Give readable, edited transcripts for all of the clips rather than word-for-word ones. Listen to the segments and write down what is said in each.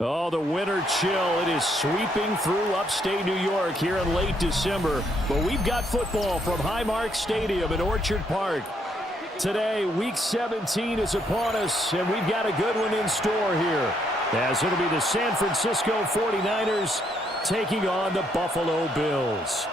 Oh, the winter chill. It is sweeping through upstate New York here in late December. But we've got football from Highmark Stadium in Orchard Park. Today, Week 17 is upon us, and we've got a good one in store here, as it'll be the San Francisco 49ers taking on the Buffalo Bills.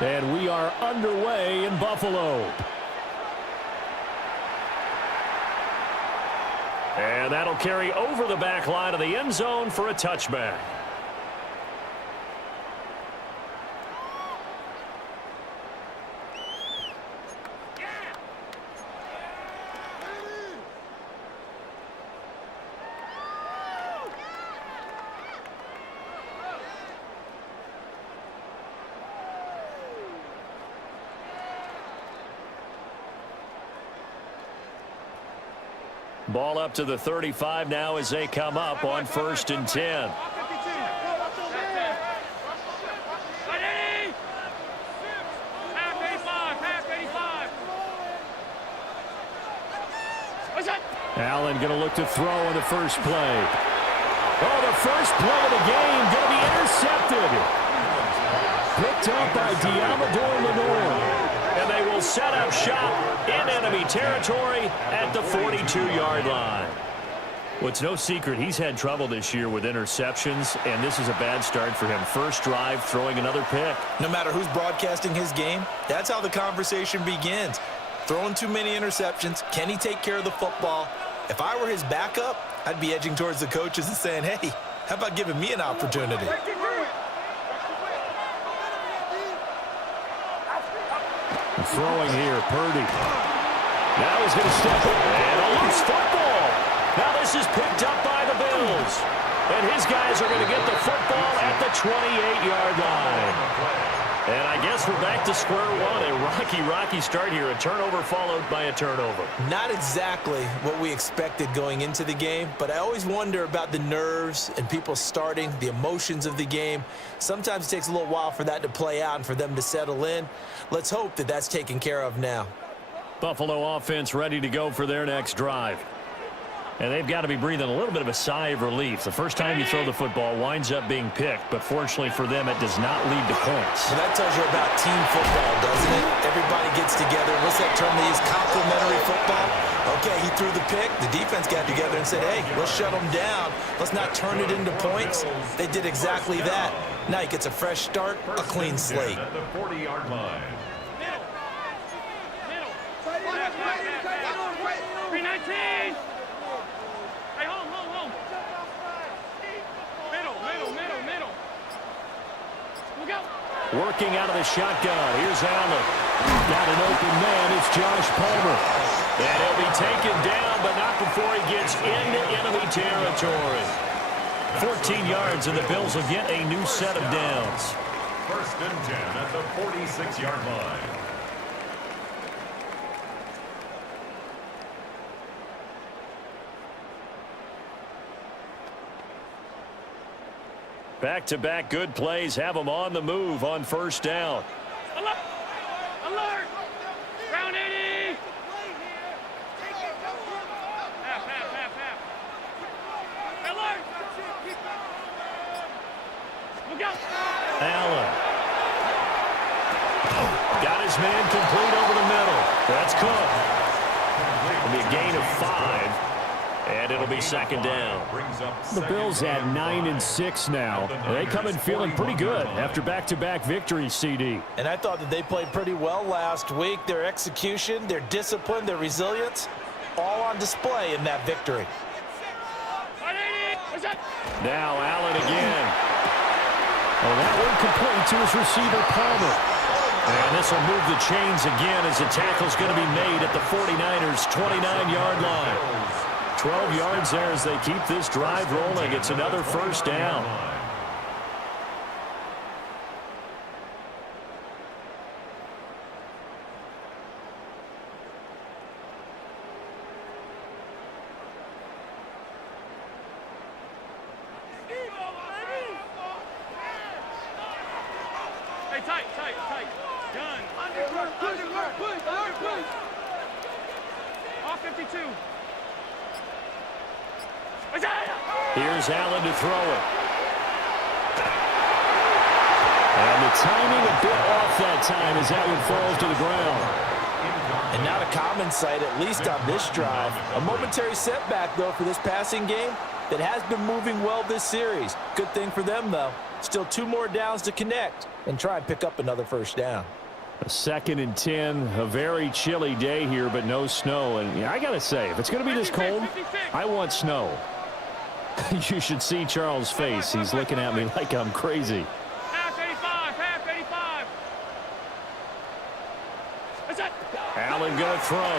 And we are underway in Buffalo. And that'll carry over the back line of the end zone for a touchback. Ball up to the 35 now as they come up on 1st and 10. Allen going to look to throw on the first play. Oh, the first play of the game going to be intercepted. Picked up by Diamador Lenore. And they will set up shop in enemy territory at the 42-yard line. Well, it's no secret he's had trouble this year with interceptions, and this is a bad start for him. First drive, throwing another pick. No matter who's broadcasting his game, that's how the conversation begins. Throwing too many interceptions, can he take care of the football? If I were his backup, I'd be edging towards the coaches and saying, hey, how about giving me an opportunity? Throwing here, Purdy. Now he's going to step in, and a loose football. Now this is picked up by the Bills. And his guys are going to get the football at the 28-yard line. And I guess we're back to square one. A rocky start here. A turnover followed by a turnover. Not exactly what we expected going into the game, but I always wonder about the nerves and people starting, the emotions of the game. Sometimes it takes a little while for that to play out and for them to settle in. Let's hope that that's taken care of now. Buffalo offense ready to go for their next drive. And they've got to be breathing a little bit of a sigh of relief. The first time you throw the football winds up being picked, but fortunately for them, it does not lead to points. Well, that tells you about team football, doesn't it? Everybody gets together. What's that term they use? Complementary football? Okay, he threw the pick. The defense got together and said, hey, let's shut them down. Let's not turn it into points. They did exactly that. Now he gets a fresh start, a clean slate. At the 40-yard line. 319. Working out of the shotgun. Here's Allen. Got an open man. It's Josh Palmer. And he'll be taken down, but not before he gets into enemy territory. 14 yards, and the Bills will get a new set of downs. 1st and 10 at the 46-yard line. Back-to-back good plays have them on the move on 1st down. Alert! Alert! Round 80! Half. Alert! Look out! Allen. Got his man complete over the middle. That's Cook. It'll be a gain of 5. And it'll be second down. Brings up The Bills at 9-6 now. They come in feeling pretty good after back-to-back victories, CD. And I thought that they played pretty well last week. Their execution, their discipline, their resilience, all on display in that victory. Now Allen again. Oh, that one complete to his receiver, Palmer. And this will move the chains again as the tackle's going to be made at the 49ers' 29-yard line. 12 yards there as they keep this drive rolling. It's another first down. Hey, tight. Done. Underwork, push. All 52. Here's Allen to throw it. And the timing a bit off that time as that one falls to the ground. And not a common sight, at least on this drive. A momentary setback, though, for this passing game that has been moving well this series. Good thing for them, though. Still 2 more downs to connect and try and pick up another first down. A 2nd and 10, a very chilly day here, but no snow. And yeah, I got to say, if it's going to be this cold, I want snow. You should see Charles' face. He's looking at me like I'm crazy. Half 85. That's it. Allen going to throw.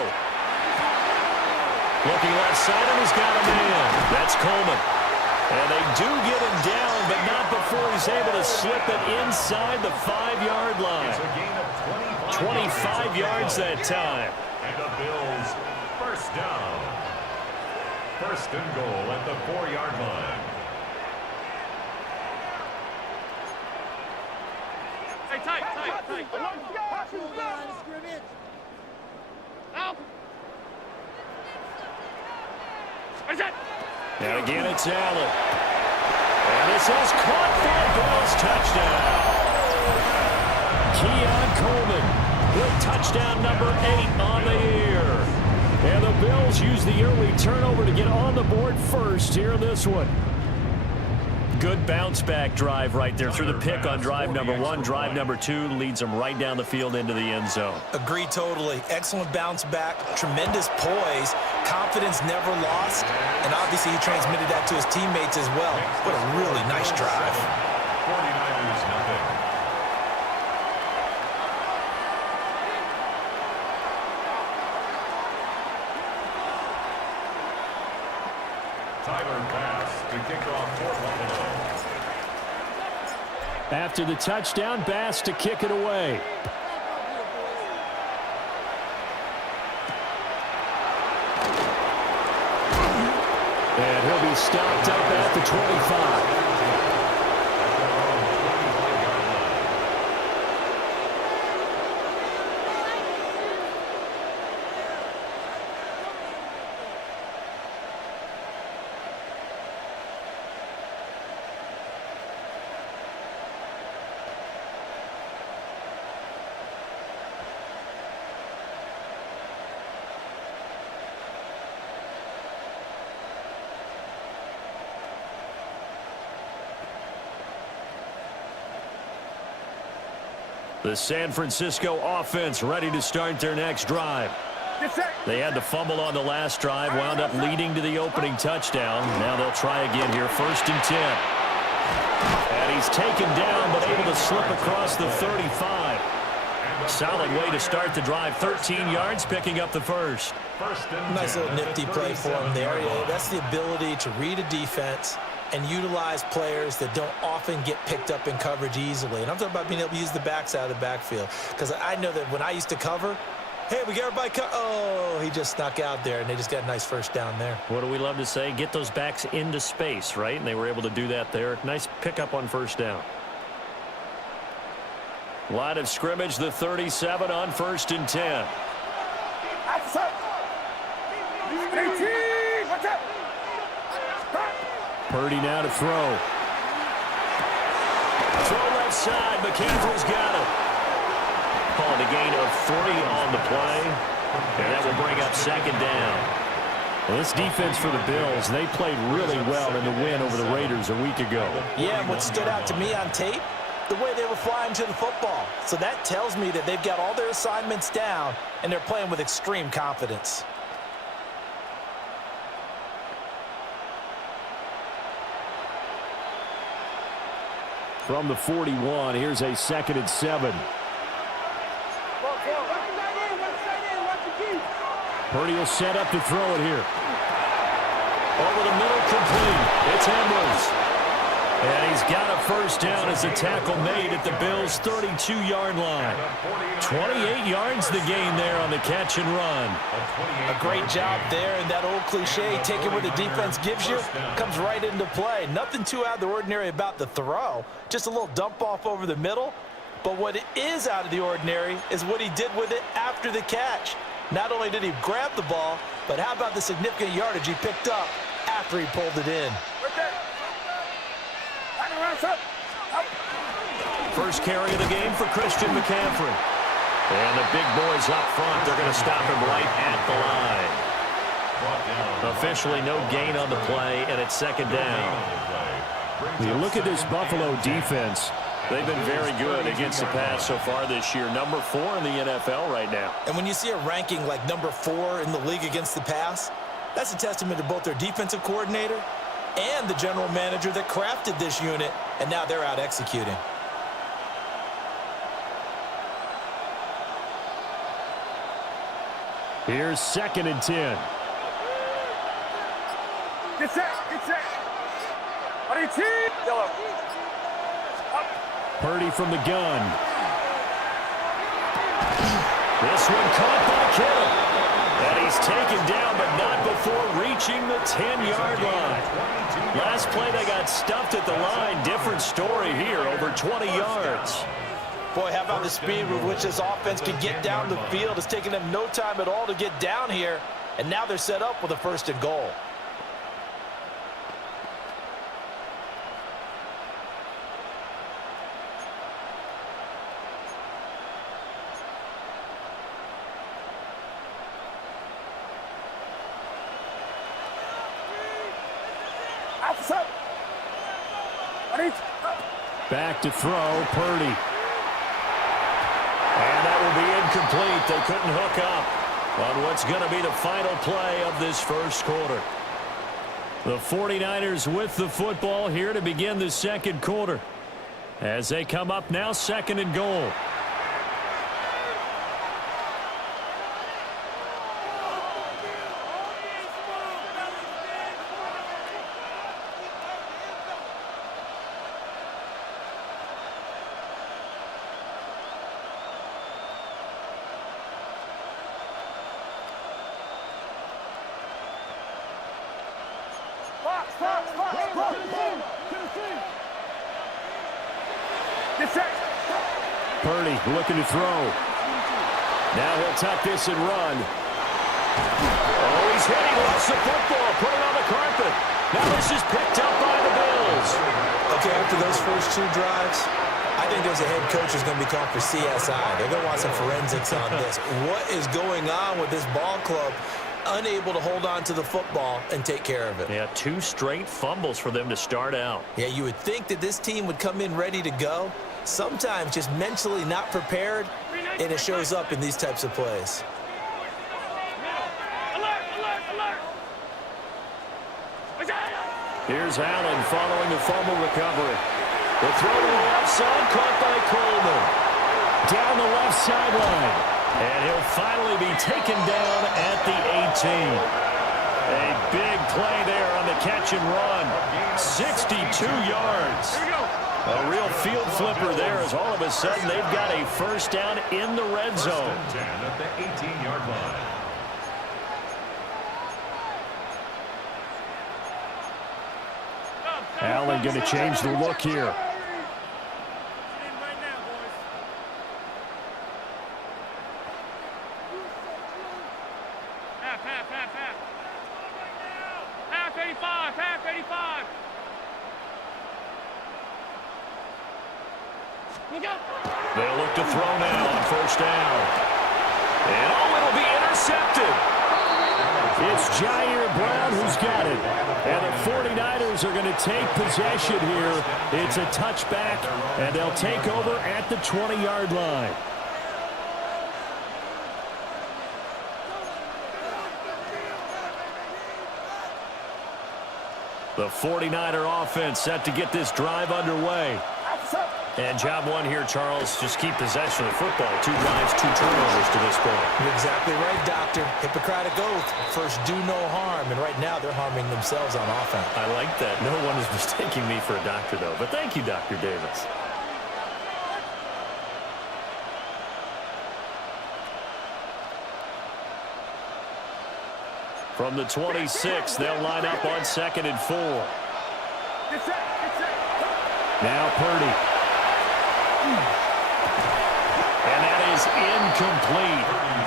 Looking left side, and he's got a man. That's Coleman. And they do get him down, but not before he's able to slip it inside the 5-yard line. It's a gain of 25 yards that time. And the Bills first down. First and goal at the 4-yard line. Hey, tight. Out. That's it. And again, it's Allen. And this is caught for a Bills touchdown. Keon Coleman with touchdown number 8 on the year. And the Bills use the early turnover to get on the board first here in this one. Good bounce-back drive right there through the pick on drive number 1. Drive number 2 leads them right down the field into the end zone. Agree totally. Excellent bounce back, tremendous poise, confidence never lost, and obviously he transmitted that to his teammates as well. What a really nice drive. 49ers nothing. Tyler pass to kick off for Buffalo. After the touchdown, Bass to kick it away. And he'll be stopped up at the 25. The San Francisco offense ready to start their next drive. They had to fumble on the last drive, wound up leading to the opening touchdown. Now they'll try again here, 1st and 10. And he's taken down, but able to slip across the 35. Solid way to start the drive, 13 yards, picking up the first. Nice little nifty play for him there. That's the ability to read a defense and utilize players that don't often get picked up in coverage easily. And I'm talking about being able to use the backs out of the backfield. Because I know that when I used to cover, hey, we got everybody oh, he just snuck out there, and they just got a nice first down there. What do we love to say? Get those backs into space, right? And they were able to do that there. Nice pickup on first down. Line of scrimmage, the 37 on 1st and 10. Purdy now to throw. Throw left side. McCaffrey's got it. Calling a gain of 3 on the play. And that will bring up 2nd down. Well, this defense for the Bills, they played really well in the win over the Raiders a week ago. Yeah, and what stood out to me on tape, the way they were flying to the football. So that tells me that they've got all their assignments down, and they're playing with extreme confidence. From the 41, here's a 2nd and 7. Purdy will set up to throw it here. Over the middle, complete. It's Edwards. And he's got a first down as a tackle made at the Bills' 32-yard line. 28 yards the gain there on the catch and run. A great job there, and that old cliche, taking what the defense gives you, comes right into play. Nothing too out of the ordinary about the throw. Just a little dump off over the middle. But what is out of the ordinary is what he did with it after the catch. Not only did he grab the ball, but how about the significant yardage he picked up after he pulled it in. First carry of the game for Christian McCaffrey. And the big boys up front, they're going to stop him right at the line. Officially no gain on the play, and it's 2nd down. You look at this Buffalo defense. They've been very good against the pass so far this year. Number 4 in the NFL right now. And when you see a ranking like number 4 in the league against the pass, that's a testament to both their defensive coordinator and the general manager that crafted this unit, and now they're out executing. Here's 2nd and 10. Get set. Get set. On your team. Yellow. Purdy from the gun. This one caught by Kittle. And he's taken down, but not before reaching the 10-yard line. Last play, they got stuffed at the line. Different story here, over 20 yards. Boy, how about the speed with which this offense can get down the field? It's taken them no time at all to get down here, and now they're set up with a 1st and goal. Back to throw, Purdy. And that will be incomplete. They couldn't hook up on what's going to be the final play of this first quarter. The 49ers with the football here to begin the 2nd quarter. As they come up now, 2nd and goal. Purdy looking to throw. Now he'll tuck this and run. Oh, he's hit. He lost the football. Put it on the carpet. Now this is picked up by the Bills. Okay, after those first 2 drives, I think there's a head coach who's going to be called for CSI. They're going to want some forensics on this. What is going on with this ball club? Unable to hold on to the football and take care of it. Yeah, 2 straight fumbles for them to start out. Yeah, you would think that this team would come in ready to go. Sometimes just mentally not prepared, and it shows up in these types of plays. Alert, alert, alert. Here's Allen following the fumble recovery. The throw to the left side, caught by Coleman. Down the left sideline. And he'll finally be taken down at the 18. A big play there on the catch and run. 62 yards. A real field flipper there as all of a sudden they've got a first down in the red zone. 10 at the 18-yard line. Allen going to change the look here. Half 85, half 85. They'll look to throw now on first down. And oh, it'll be intercepted. It's Jair Brown who's got it. And the 49ers are going to take possession here. It's a touchback, and they'll take over at the 20-yard line. The 49er offense set to get this drive underway. And job one here, Charles, just keep possession of the football. 2 drives, 2 turnovers to this point. You're exactly right, Doctor. Hippocratic oath. First, do no harm. And right now, they're harming themselves on offense. I like that. No one is mistaking me for a doctor, though. But thank you, Dr. Davis. From the 26, they'll line up on 2nd and 4. Now Purdy. And that is incomplete.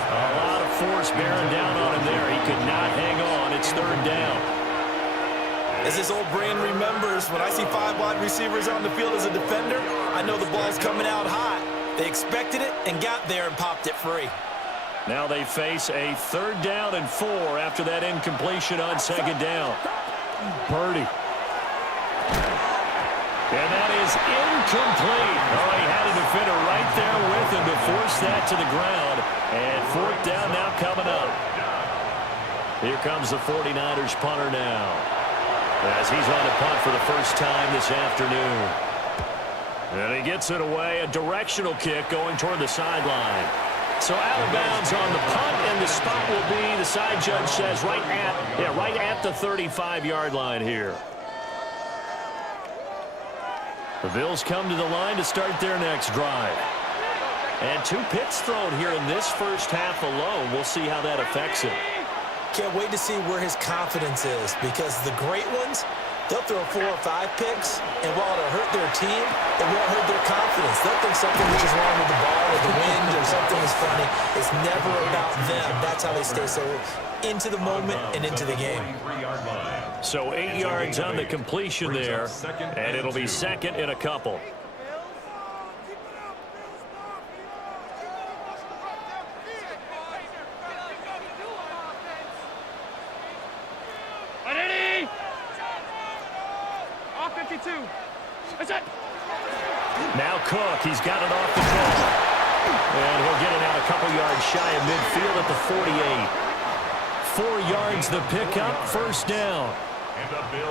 A lot of force bearing down on him there. He could not hang on. It's 3rd down. As his old brain remembers, when I see 5 wide receivers on the field as a defender, I know the ball's coming out hot. They expected it and got there and popped it free. Now they face a 3rd down and 4 after that incompletion on 2nd down. Purdy. And that is incomplete. Oh, he had a defender right there with him to force that to the ground. And 4th down now coming up. Here comes the 49ers punter now, as he's on the punt for the first time this afternoon. And he gets it away, a directional kick going toward the sideline. So out of bounds on the punt, and the spot will be, the side judge says, right at the 35-yard line here. The Bills come to the line to start their next drive. And 2 picks thrown here in this first half alone. We'll see how that affects him. Can't wait to see where his confidence is, because the great ones, they'll throw 4 or 5 picks, and while it'll hurt their team, it won't hurt their confidence. They'll think something is just wrong with the ball or the wind or something is funny. It's never about them. That's how they stay so into the moment and into the game. So 8 yards on the completion there, and it'll be 2nd and a couple. Now Cook, he's got it off the ball. And he'll get it out a couple yards shy of midfield at the 48. 4 yards the pickup, 1st down.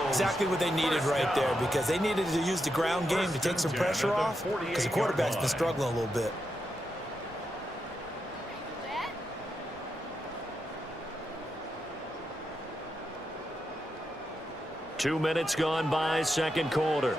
Exactly what they needed right there, because they needed to use the ground game to take some pressure off, because the quarterback's been struggling a little bit. Two minutes gone by, 2nd quarter.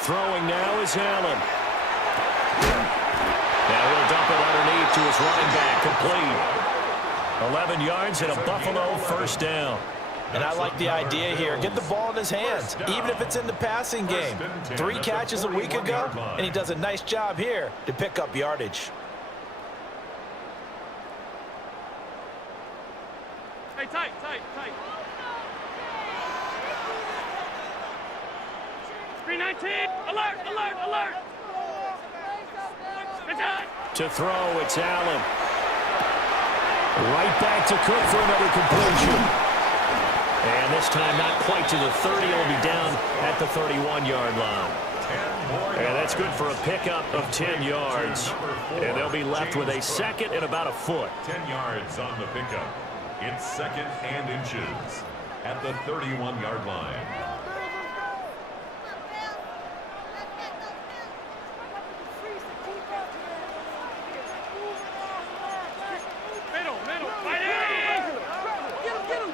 Throwing now is Allen. Now he'll dump it underneath to his running back, complete. 11 yards and a Buffalo 1st down. And I like the idea here. Get the ball in his hands, even if it's in the passing game. 3 catches a week ago, and he does a nice job here to pick up yardage. Hey, tight. 319, alert! To throw, it's Allen. Right back to Cook for another completion. And this time not quite to the 30. It'll be down at the 31-yard line. And that's good for a pickup of 10 yards. And they'll be left with a 2nd and about a foot. 10 yards on the pickup. It's 2nd and inches at the 31-yard line. Middle. Get him.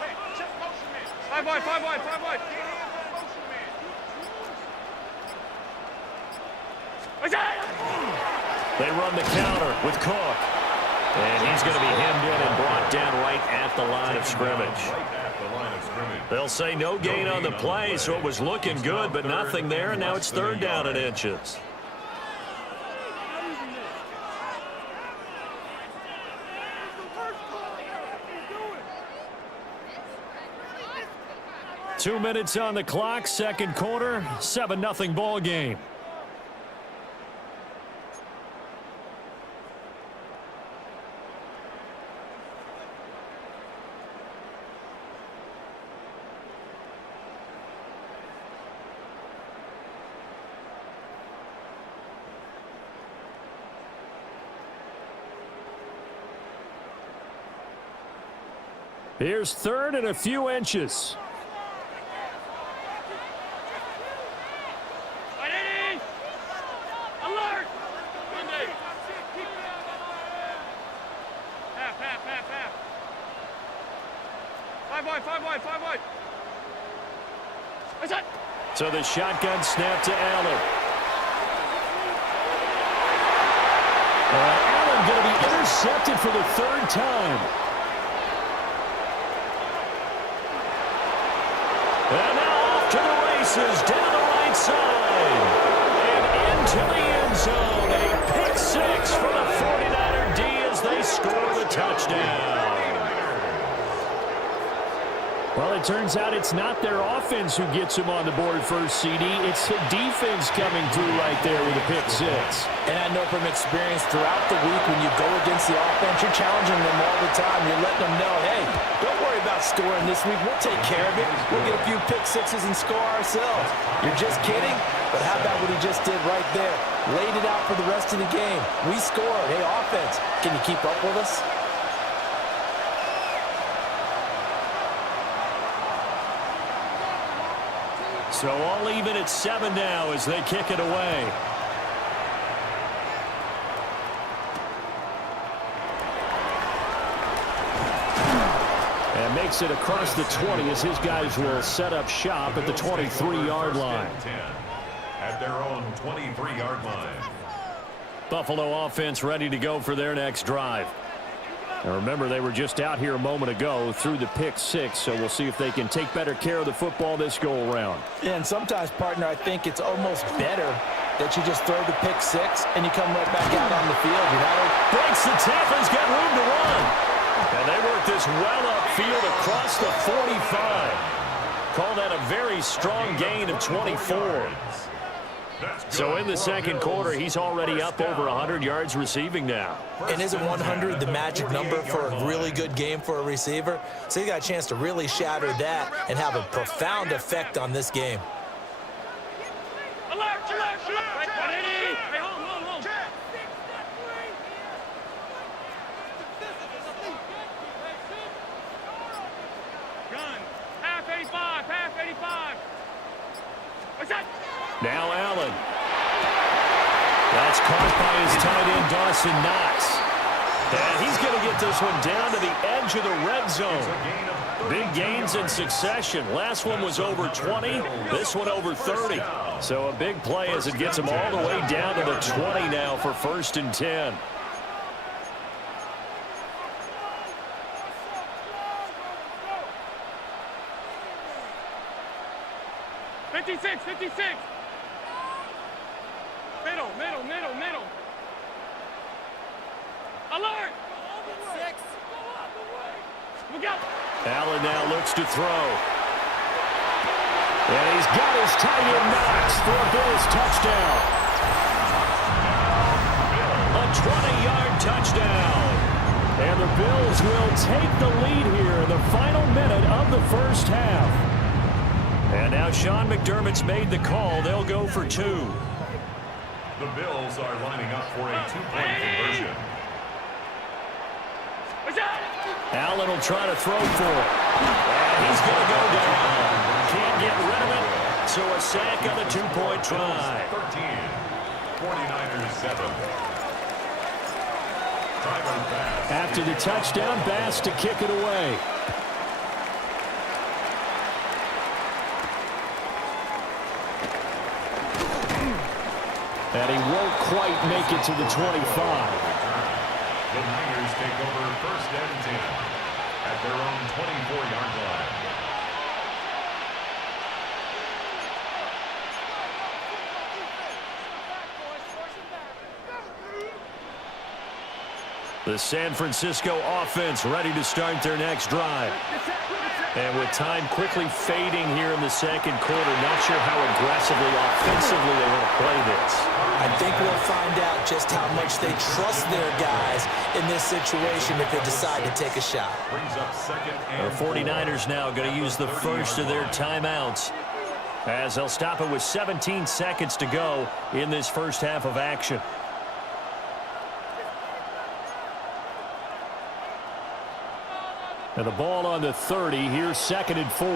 Hey, check motion man. 5 wide. They run the counter with Cook. And he's going to be hemmed in and brought down right at the line of scrimmage. They'll say no gain on the play, so it was looking good, but nothing there, and now it's 3rd down and inches. 2 minutes on the clock, second quarter, 7-0 ball game. Here's third and a few inches. Alert! Monday. Half. 5 wide. What's that? So the shotgun snap to Allen. Allen going to be intercepted for the third time. And now off to the races, down the right side. And into the end zone. A pick six for the 49er D as they score the touchdown. Well, it turns out it's not their offense who gets them on the board first, CD. It's the defense coming through right there with a pick six. And I know from experience throughout the week when you go against the offense, you're challenging them all the time. You're letting them know, hey, don't worry about scoring this week. We'll take care of it. We'll get a few pick sixes and score ourselves. You're just kidding? But how about what he just did right there? Laid it out for the rest of the game. We scored. Hey, offense, can you keep up with us? So all even at 7 now as they kick it away. And makes it across the 20 as his guys will set up shop at the 23-yard line. At their own 23-yard line. Buffalo offense ready to go for their next drive. And remember, they were just out here a moment ago through the pick six, so we'll see if they can take better care of the football this go-around. Yeah, and sometimes, partner, I think it's almost better that you just throw the pick six and you come right back out on the field. You know? Breaks the tackle. He's got room to run. And they work this well upfield across the 45. Call that a very strong gain of 24. So in the second quarter, he's already up over 100 yards receiving now. And isn't 100 the magic number for a really good game for a receiver? So he got a chance to really shatter that and have a profound effect on this game. Alert! Hey, hold. Gun. Half 85. What's that? Now Allen. That's caught by his tight end, Dawson Knox. And he's going to get this one down to the edge of the red zone. Big gains in succession. Last one was over 20. This one over 30. So a big play as it gets him all the way down to the 20 now for 1st and 10. '56. Middle. Alert! 6. Look out! Allen now looks to throw. And he's got his tight end Knox for a Bills touchdown. A 20-yard touchdown. And the Bills will take the lead here in the final minute of the first half. And now Sean McDermott's made the call. They'll go for 2. The Bills are lining up for a 2-point conversion. Allen will try to throw for it. And he's going to go down. Can't get rid of it. So a sack on the 2-point try. 13. 49ers 7. After the touchdown, Bass to kick it away. And he won't quite make it to the 25. The Niners take over 1st and 10 at their own 24-yard line. The San Francisco offense ready to start their next drive. And with time quickly fading here in the second quarter, not sure how aggressively, offensively they want to play this. I think we'll find out just how much they trust their guys in this situation if they decide to take a shot. Brings up second and The 49ers now going to use the first of their timeouts as they'll stop it with 17 seconds to go in this first half of action. And the ball on the 30. Here's 2nd and 4.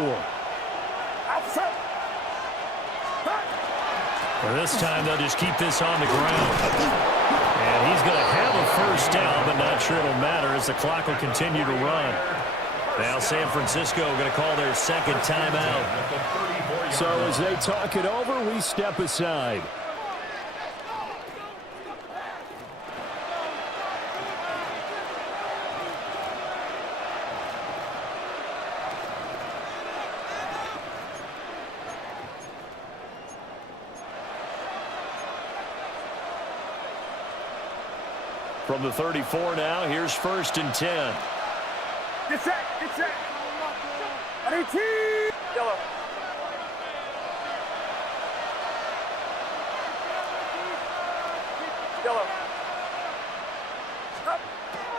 For this time, they'll just keep this on the ground. And he's going to have a first down, but not sure it'll matter as the clock will continue to run. Now San Francisco going to call their second timeout. So as they talk it over, we step aside. From the 34 now, here's 1st and 10. Get set, get set. A.M.G. Yellow. Yellow. Stop.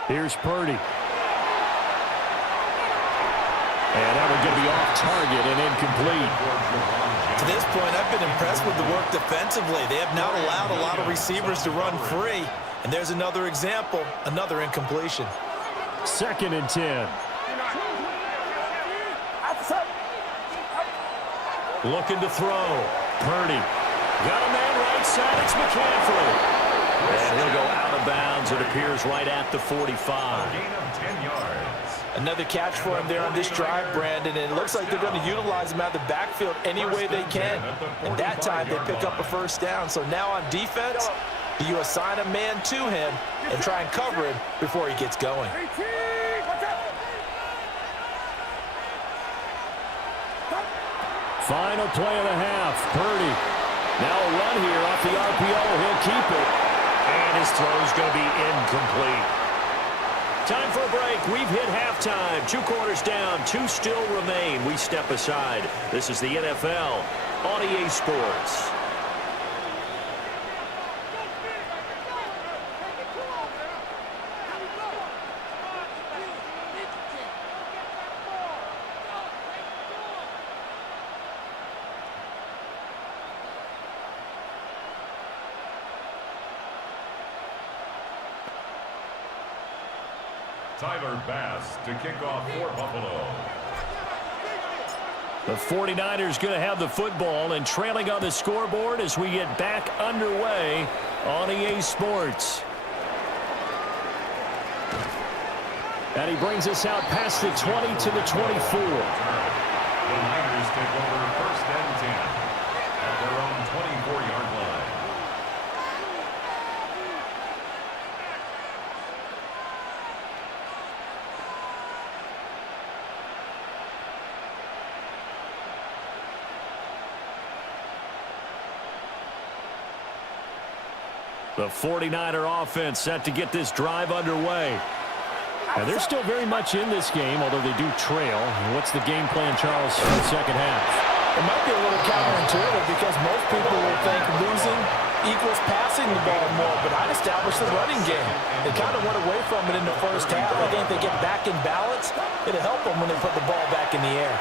Here's Purdy. And that one going to be off target and incomplete. To this point, I've been impressed with the work defensively. They have not allowed a lot of receivers to run free. And there's another example, another incompletion. 2nd and 10. Looking to throw. Purdy. Got a man right side. It's McCaffrey. And he'll go out of bounds, it appears, right at the 45. gain of 10 yards. Another catch for him there on this drive, Brandon. And it looks like they're going to utilize him out of the backfield any way they can. And that time they pick up a first down. So now on defense, do you assign a man to him and try and cover him before he gets going? Final play of the half. Purdy. Now a run here off the RPO. He'll keep it. And his throw's going to be incomplete. Time for a break. We've hit halftime. 2 quarters down. 2 still remain. We step aside. This is the NFL on EA Sports. Tyler Bass to kick off for Buffalo. The 49ers going to have the football and trailing on the scoreboard as we get back underway on EA Sports. And he brings us out past the 20 to the 24. The Niners take over 1st and 10 at their own 24-yard line. The 49er offense set to get this drive underway. And they're still very much in this game, although they do trail. What's the game plan, Charles, for the second half? It might be a little counterintuitive because most people will think losing equals passing the ball more, but I'd establish the running game. They kind of went away from it in the first half. I think they get back in balance. It'll help them when they put the ball back in the air.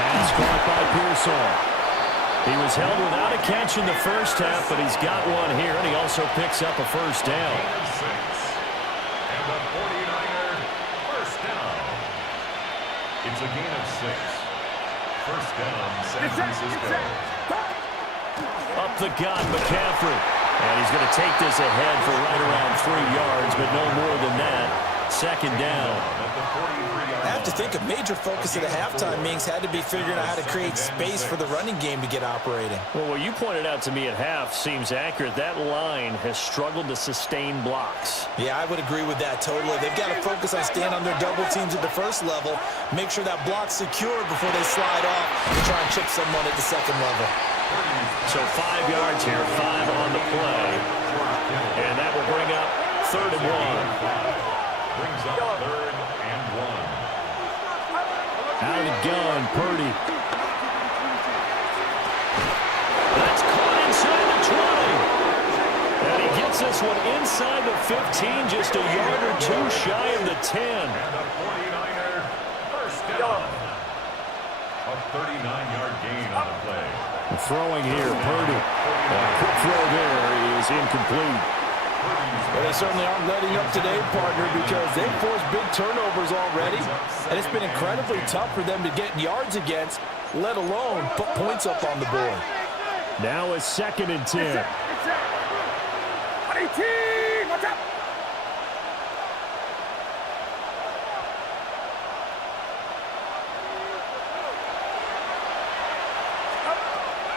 Pass caught by Pearsall. He was held without a catch in the first half, but he's got one here, and he also picks up a first down. Gain of 6. And the 49er first down. It's a gain of 6. First down, San Francisco. Up the gut, McCaffrey. And he's going to take this ahead for right around 3 yards, but no more than that. Second down. At the 43-yard I have to think a major focus of the halftime meetings had to be figuring out how to create space for the running game to get operating. Well, what you pointed out to me at half seems accurate. That line has struggled to sustain blocks. Yeah, I would agree with that totally. They've got to focus on staying on their double teams at the first level, make sure that block's secure before they slide off and try and chip someone at the second level. So 5 yards here, 5 on the play. And that will bring up 3rd and 1. Brings up 3rd and Out of the gun, Purdy. That's caught inside the 20. And he gets this one inside the 15, just a yard or two shy of the 10. And the 49er first down. A 39-yard gain on the play. Throwing here, Purdy. Quick throw there is incomplete. Well, they certainly aren't letting up today, partner, because they've forced big turnovers already, and it's been incredibly tough for them to get yards against, let alone put points up on the board. Now a 2nd and 10.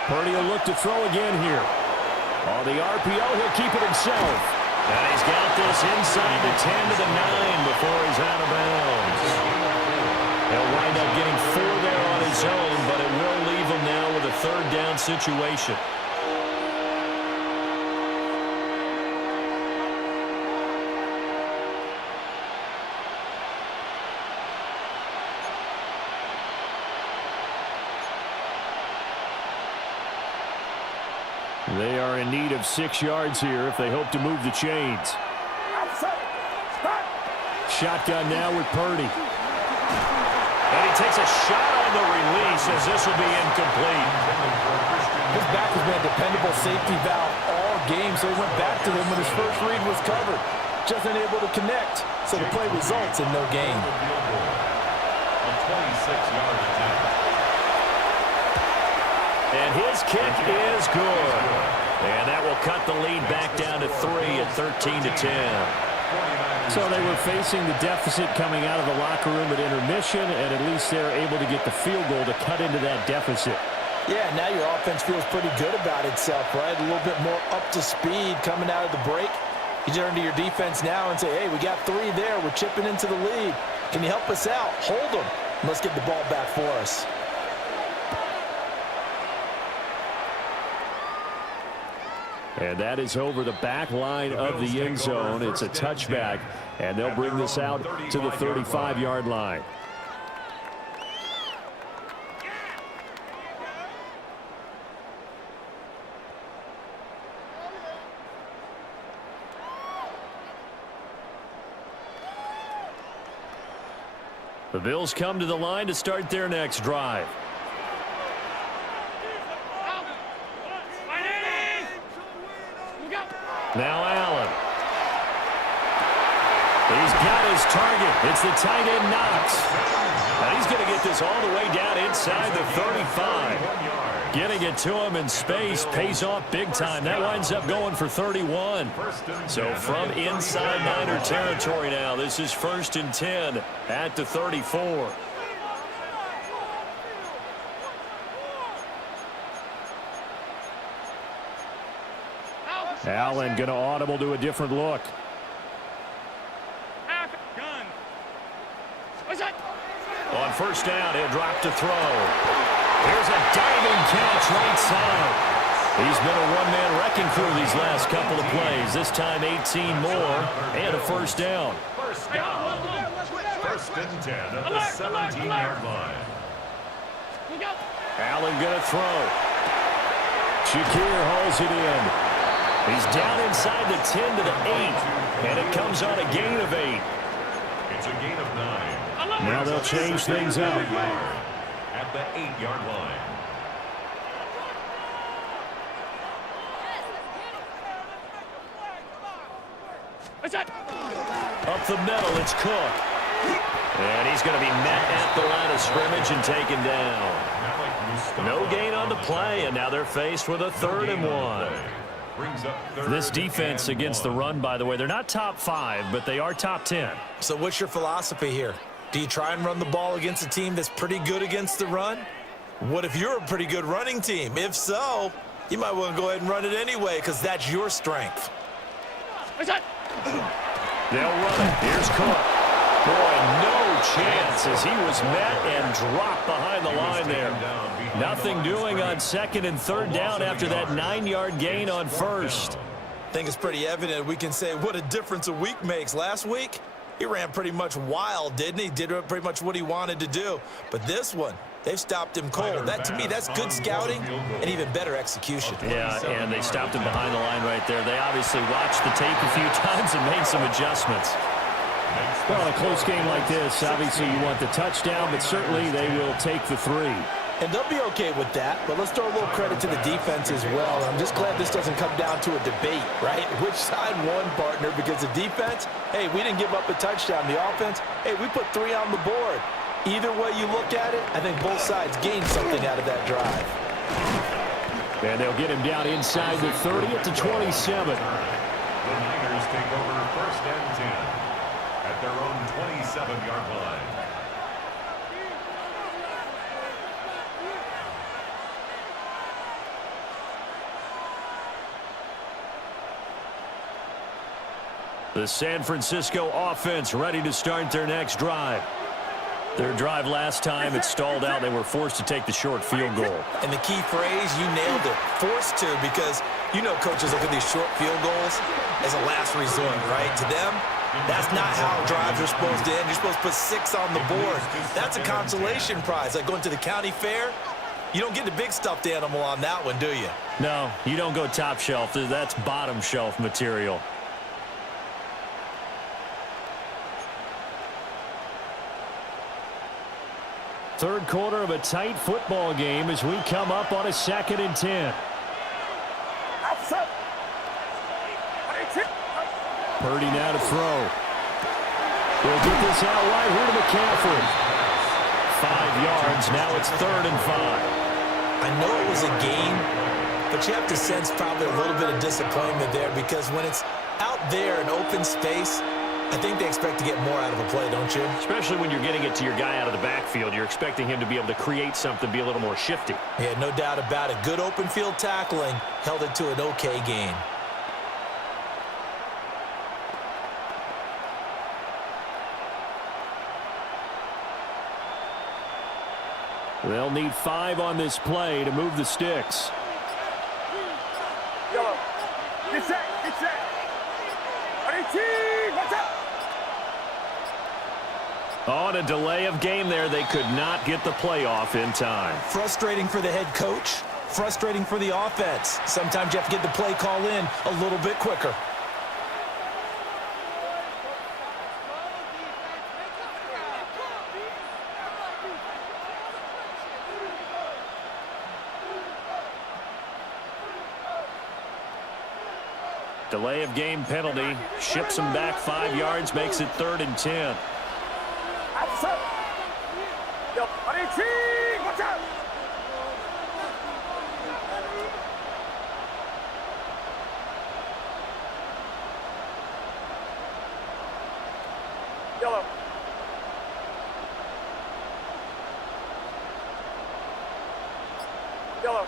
Purdy will look to throw again here. On the RPO, he'll keep it himself. And he's got this inside the 10 to the 9 before he's out of bounds. He'll wind up getting 4 there on his own, but it will leave him now with a 3rd down situation. They are in need of 6 yards here if they hope to move the chains. Shotgun now with Purdy. And he takes a shot on the release as this will be incomplete. His back has been a dependable safety valve all game, so he went back to him when his first read was covered. Just unable to connect, so the play results in no gain. A 26-yard attempt. And his kick is good. And that will cut the lead back down to 3 at 13 to 10. So they were facing the deficit coming out of the locker room at intermission, and at least they're able to get the field goal to cut into that deficit. Yeah, now your offense feels pretty good about itself, right? A little bit more up to speed coming out of the break. You turn to your defense now and say, hey, we got 3 there. We're chipping into the lead. Can you help us out? Hold them. Let's get the ball back for us. And that is over the back line of the end zone. It's a touchback, and they'll bring this out to the 35-yard line. The Bills come to the line to start their next drive. Now Allen. He's got his target. It's the tight end Knox. Now he's going to get this all the way down inside the 35. Getting it to him in space pays off big time. That winds up going for 31. So from inside Niner territory now, this is 1st and 10 at the 34. Allen going to audible to a different look. On 1st down, he'll drop to throw. Here's a diving catch right side. He's been a one-man wrecking crew these last couple of plays. This time 18 more and a 1st down. 1st down. 1st and 10 at the 17-yard line. Allen going to throw. Shakir hauls it in. He's down inside the 10 to the 8, and it comes on a gain of 8. It's a gain of 9. Now they'll change things up. At the 8-yard line. Up the middle, it's Cook. And he's going to be met at the line of scrimmage and taken down. No gain on the play, and now they're faced with a 3rd and 1. This defense against the run, by the way, they're not top 5, but they are top 10. So what's your philosophy here? Do you try and run the ball against a team that's pretty good against the run? What if you're a pretty good running team? If so, you might want to go ahead and run it anyway because that's your strength. They'll run it. Here's Cook. Boy, no chance as he was met and dropped behind the line there. Nothing doing on 2nd and 3rd down after that 9-yard gain on 1st. I think it's pretty evident we can say what a difference a week makes. Last week, he ran pretty much wild, didn't he? Did pretty much what he wanted to do. But this one, they've stopped him cold. That, to me, that's good scouting and even better execution. Yeah, and they stopped him behind the line right there. They obviously watched the tape a few times and made some adjustments. Well, in a close game like this, obviously you want the touchdown, but certainly they will take the 3. And they'll be okay with that, but let's throw a little credit to the defense as well. I'm just glad this doesn't come down to a debate, right? Which side won, partner? Because the defense, hey, we didn't give up a touchdown. The offense, hey, we put 3 on the board. Either way you look at it, I think both sides gained something out of that drive. And they'll get him down inside the 30 at the 27. The Niners take over 1st and 10 at their own 27-yard line. The San Francisco offense ready to start their next drive. Their drive last time, it stalled out. They were forced to take the short field goal. And the key phrase, you nailed it, forced to, because you know coaches look at these short field goals as a last resort, right? To them, that's not how drives are supposed to end. You're supposed to put 6 on the board. That's a consolation prize. Like going to the county fair, you don't get the big stuffed animal on that one, do you? No, you don't go top shelf. That's bottom shelf material. Third quarter of a tight football game as we come up on a 2nd and 10. Purdy now to throw. He'll get this out wide here to McCaffrey. 5 yards. Now it's 3rd and 5. I know it was a game, but you have to sense probably a little bit of disappointment there, because when it's out there in open space, I think they expect to get more out of a play, don't you? Especially when you're getting it to your guy out of the backfield. You're expecting him to be able to create something, be a little more shifty. Yeah, no doubt about it. Good open field tackling held it to an okay gain. They'll need 5 on this play to move the sticks. Yellow. Get set. Get set. A.M.G. Watch out. On a delay of game there, they could not get the playoff in time. Frustrating for the head coach. Frustrating for the offense. Sometimes you have to get the play call in a little bit quicker. Delay of game penalty. Ships him back 5 yards, makes it 3rd and 10. Outside. Yo, A.M.G. Watch out. Yellow. Yellow.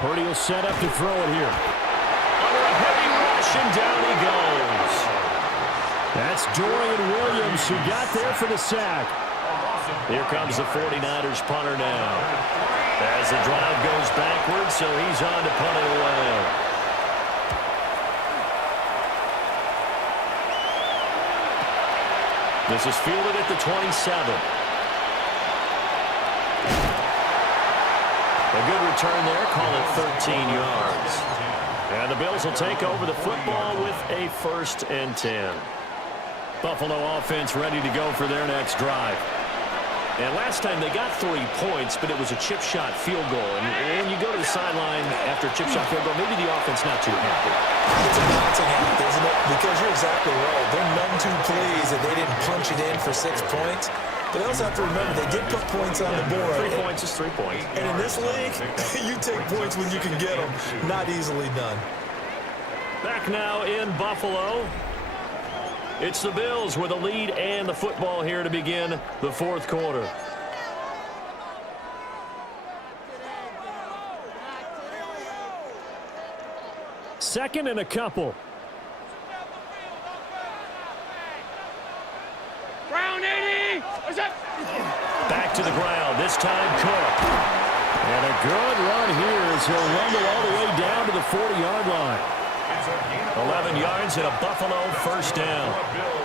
Purdy will set up to throw it here. Under a heavy rush, and down he goes. That's Dorian Williams who got there for the sack. Here comes the 49ers punter now. As the drive goes backwards, so he's on to punt it away. This is fielded at the 27. A good return there, call it 13 yards. And the Bills will take over the football with a 1st and 10. Buffalo offense ready to go for their next drive. And last time they got 3 points, but it was a chip shot field goal. And when you go to the sideline after a chip shot field goal, maybe the offense not too happy. It's a balancing act, isn't it? Because you're exactly right. They're none too pleased that they didn't punch it in for 6 points. But they also have to remember they did put points on the board. 3 points is 3 points. And in this league, you take points when you can get them. Not easily done. Back now in Buffalo. It's the Bills with a lead and the football here to begin the 4th quarter. Second and a couple. Ground 80. What's up? Back to the ground. This time Cook. And a good run here as he'll rumble all the way down to the 40-yard line. 11 yards and a Buffalo first down.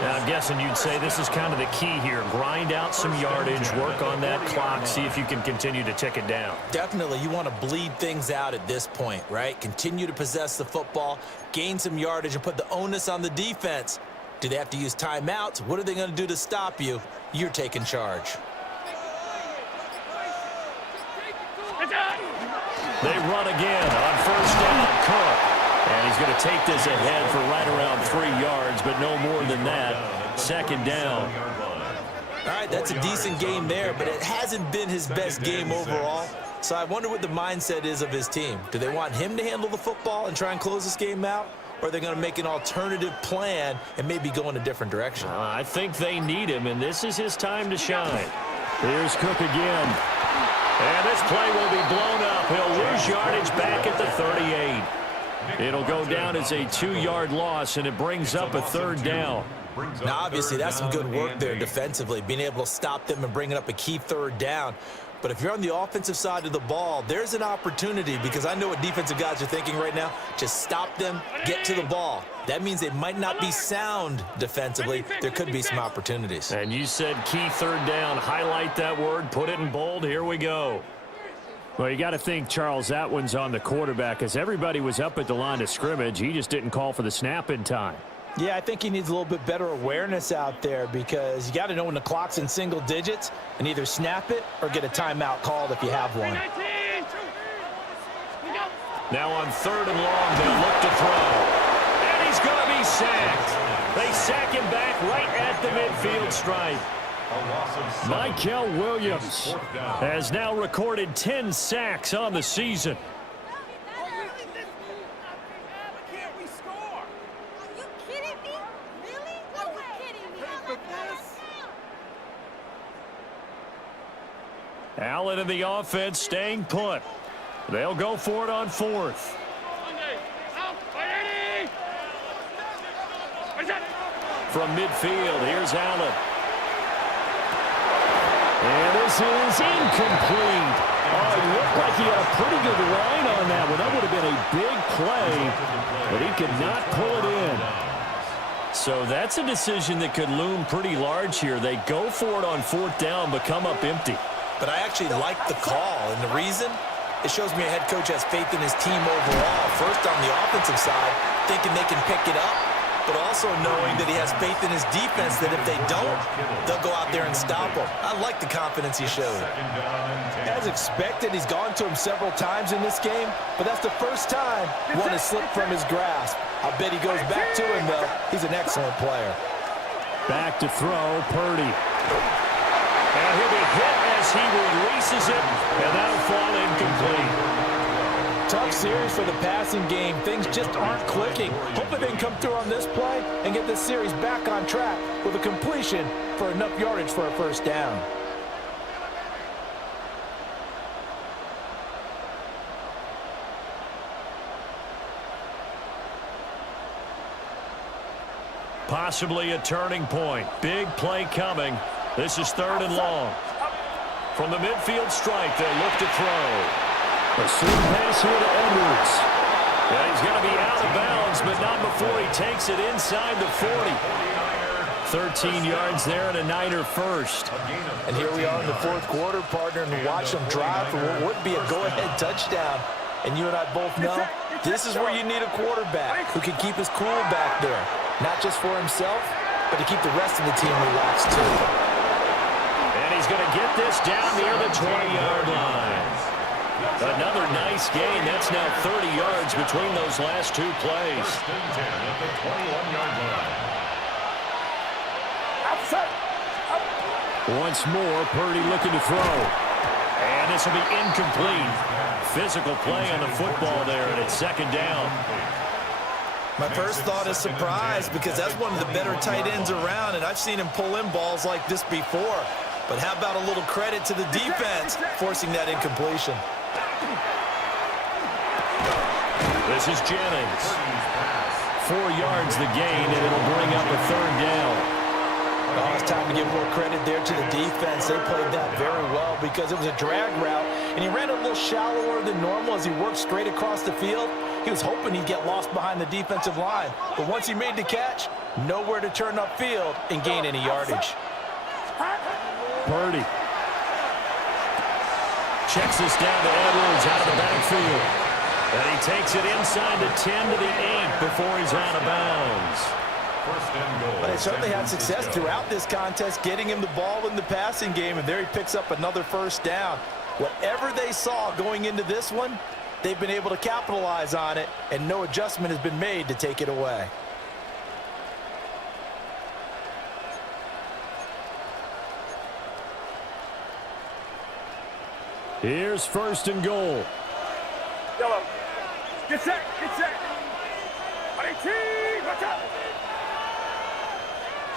Now, I'm guessing you'd say this is kind of the key here. Grind out some yardage, work on that clock, see if you can continue to tick it down. Definitely, you want to bleed things out at this point, right? Continue to possess the football, gain some yardage, and put the onus on the defense. Do they have to use timeouts? What are they going to do to stop you? You're taking charge. They run again on first down. Cook. And he's going to take this ahead for right around 3 yards, but no more than that. Second down. All right, that's a decent game there, but it hasn't been his best game overall. So I wonder what the mindset is of his team. Do they want him to handle the football and try and close this game out? Or are they going to make an alternative plan and maybe go in a different direction? I think they need him, and this is his time to shine. Here's Cook again. And this play will be blown up. He'll lose yardage back at the 38. It'll go down as a 2-yard loss, and it brings up a third down. Now, obviously, that's some good work there defensively, being able to stop them and bringing up a key third down. But if you're on the offensive side of the ball, there's an opportunity, because I know what defensive guys are thinking right now. Just stop them, get to the ball. That means they might not be sound defensively. There could be some opportunities. And you said key third down. Highlight that word, put it in bold. Here we go. Well, you got to think Charles Atwin's on the quarterback, as everybody was up at the line of scrimmage. He just didn't call for the snap in time. Yeah, I think he needs a little bit better awareness out there, because you got to know when the clock's in single digits and either snap it or get a timeout called if you have one. Now on third and long, they'll look to throw. And he's going to be sacked. They sack him back right at the midfield stripe. Michael Williams has now recorded 10 sacks on the season. Allen in the offense staying put. They'll go for it on fourth. From midfield, here's Allen. And this is incomplete. Oh, it looked like he had a pretty good line on that one. That would have been a big play, but he could not pull it in. So that's a decision that could loom pretty large here. They go for it on fourth down, but come up empty. But I actually like the call, and the reason? It shows me a head coach has faith in his team overall. First on the offensive side, thinking they can pick it up, but also knowing that he has faith in his defense that if they don't, they'll go out there and stop him. I like the confidence he showed. As expected, he's gone to him several times in this game, but that's the first time one has slipped from his grasp. I bet he goes back to him, though. He's an excellent player. Back to throw, Purdy. And he'll be hit as he releases it, and that'll fall incomplete. Tough series for the passing game. Things just aren't clicking. Hopefully they can come through on this play and get this series back on track with a completion for enough yardage for a first down. Possibly a turning point. Big play coming. This is third and long. From the midfield stripe, they look to throw. A swing pass here to Edwards. Yeah, he's going to be out of bounds, but not before he takes it inside the 40. 13 yards there and a Niner first. And here we are in the fourth quarter, partner, and watch them drive for what would be a go-ahead touchdown. And you and I both know this is where you need a quarterback who can keep his cool back there. Not just for himself, but to keep the rest of the team relaxed too. And he's going to get this down near the 20-yard line. Another nice gain. That's now 30 yards between those last two plays. Once more, Purdy looking to throw. And this will be incomplete. Physical play on the football there, and it's second down. My first thought is surprise, because that's one of the better tight ends around, and I've seen him pull in balls like this before. But how about a little credit to the defense forcing that incompletion? This is Jennings. 4 yards the gain, and it'll bring up a third down. Oh, it's time to give more credit there to the defense. They played that very well because it was a drag route, and he ran a little shallower than normal as he worked straight across the field. He was hoping he'd get lost behind the defensive line, but once he made the catch, nowhere to turn upfield and gain any yardage. Purdy checks this down to Edwards out of the backfield. And he takes it inside the 10 to the 8 before he's out of bounds. First and goal. But they certainly had success throughout this contest, getting him the ball in the passing game, and there he picks up another first down. Whatever they saw going into this one, they've been able to capitalize on it, and no adjustment has been made to take it away. Here's first and goal. Yellow. Get set. Get set. A.M.G. Watch out.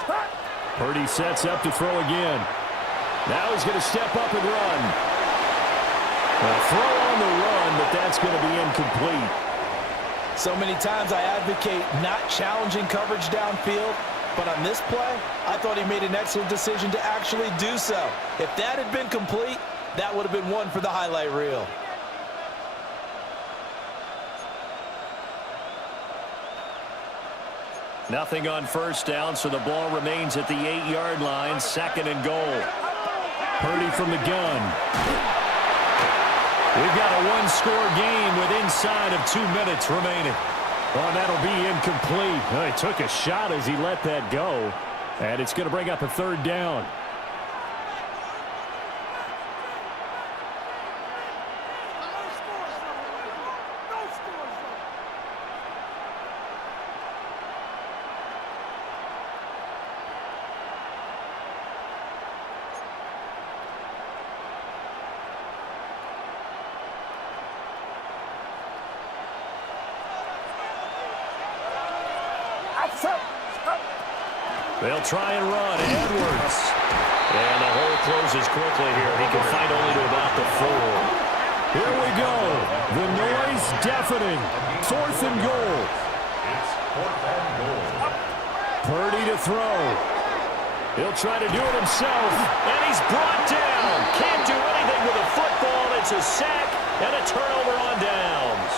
Hot. Purdy sets up to throw again. Now he's going to step up and run. A throw on the run, but that's going to be incomplete. So many times I advocate not challenging coverage downfield, but on this play, I thought he made an excellent decision to actually do so. If that had been complete, that would have been one for the highlight reel. Nothing on first down, so the ball remains at the 8-yard line, second and goal. Purdy from the gun. We've got a one-score game with inside of 2 minutes remaining. Oh, that'll be incomplete. Oh, he took a shot as he let that go, and it's going to bring up a third down. They'll try and run. Edwards. And the hole closes quickly here. He can fight only to about the 4. Here we go. The noise deafening. Fourth and goal. It's fourth and goal. Purdy to throw. He'll try to do it himself. And he's brought down. Can't do anything with a football. It's a sack and a turnover on downs.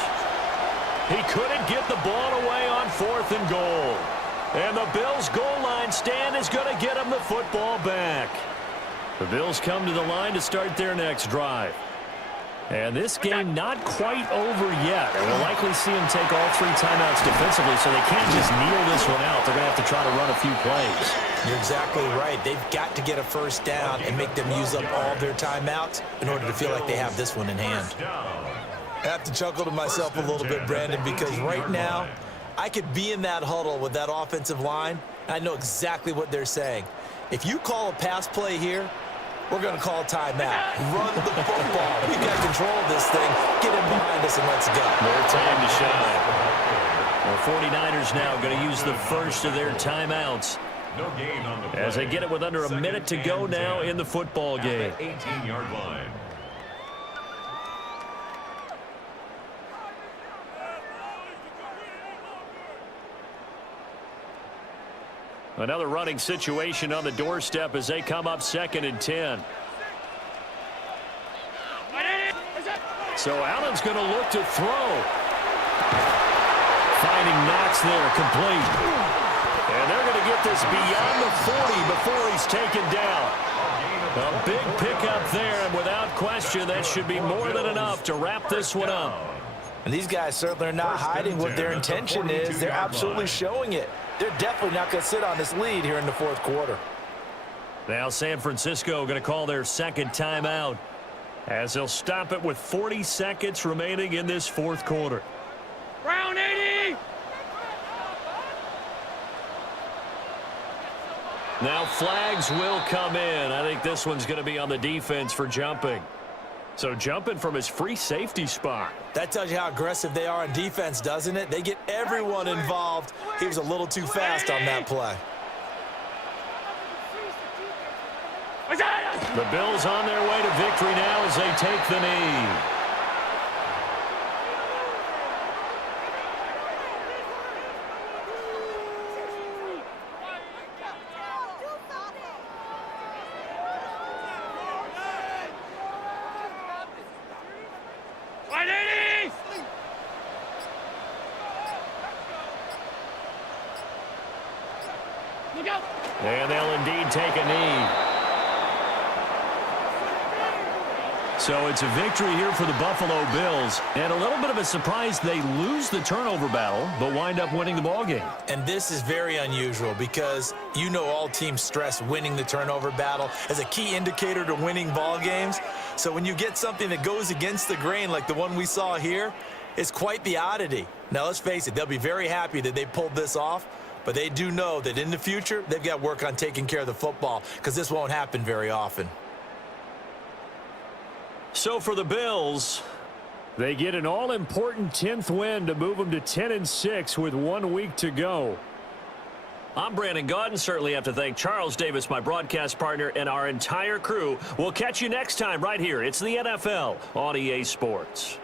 He couldn't get the ball away on fourth and goal. And the Bills' goal line stand is going to get him the football back. The Bills come to the line to start their next drive. And this game not quite over yet. And we'll likely see him take all 3 timeouts defensively, so they can't just kneel this one out. They're going to have to try to run a few plays. You're exactly right. They've got to get a first down and make them use up all their timeouts in order to feel like they have this one in hand. I have to chuckle to myself a little bit, Brandon, because right now, I could be in that huddle with that offensive line. I know exactly what they're saying. If you call a pass play here, we're going to call timeout. Run the football. We've got control of this thing. Get him behind us and let's go. More time to shine. The 49ers now going to use the first of their timeouts No gain on the play. as they get it with under a minute to go now in the football game. 18-yard line. Another running situation on the doorstep as they come up 2nd and 10. So Allen's going to look to throw. Finding Knox there, complete. And they're going to get this beyond the 40 before he's taken down. A big pickup there, and without question, that should be more than enough to wrap this one up. And these guys certainly are not hiding what their intention is. They're absolutely showing it. They're definitely not going to sit on this lead here in the fourth quarter. Now San Francisco going to call their second timeout as they'll stop it with 40 seconds remaining in this fourth quarter. Round 80. Now flags will come in. I think this one's going to be on the defense for jumping. So jumping from his free safety spot. That tells you how aggressive they are on defense, doesn't it? They get everyone involved. He was a little too fast on that play. The Bills on their way to victory now as they take the knee. And they'll indeed take a knee. So it's a victory here for the Buffalo Bills. And a little bit of a surprise, they lose the turnover battle, but wind up winning the ballgame. And this is very unusual because you know all teams stress winning the turnover battle as a key indicator to winning ball games. So when you get something that goes against the grain like the one we saw here, it's quite the oddity. Now, let's face it, they'll be very happy that they pulled this off, but they do know that in the future, they've got to work on taking care of the football because this won't happen very often. So for the Bills, they get an all-important 10th win to move them to 10-6 with 1 week to go. I'm Brandon Gaudin. Certainly have to thank Charles Davis, my broadcast partner, and our entire crew. We'll catch you next time right here. It's the NFL on EA Sports.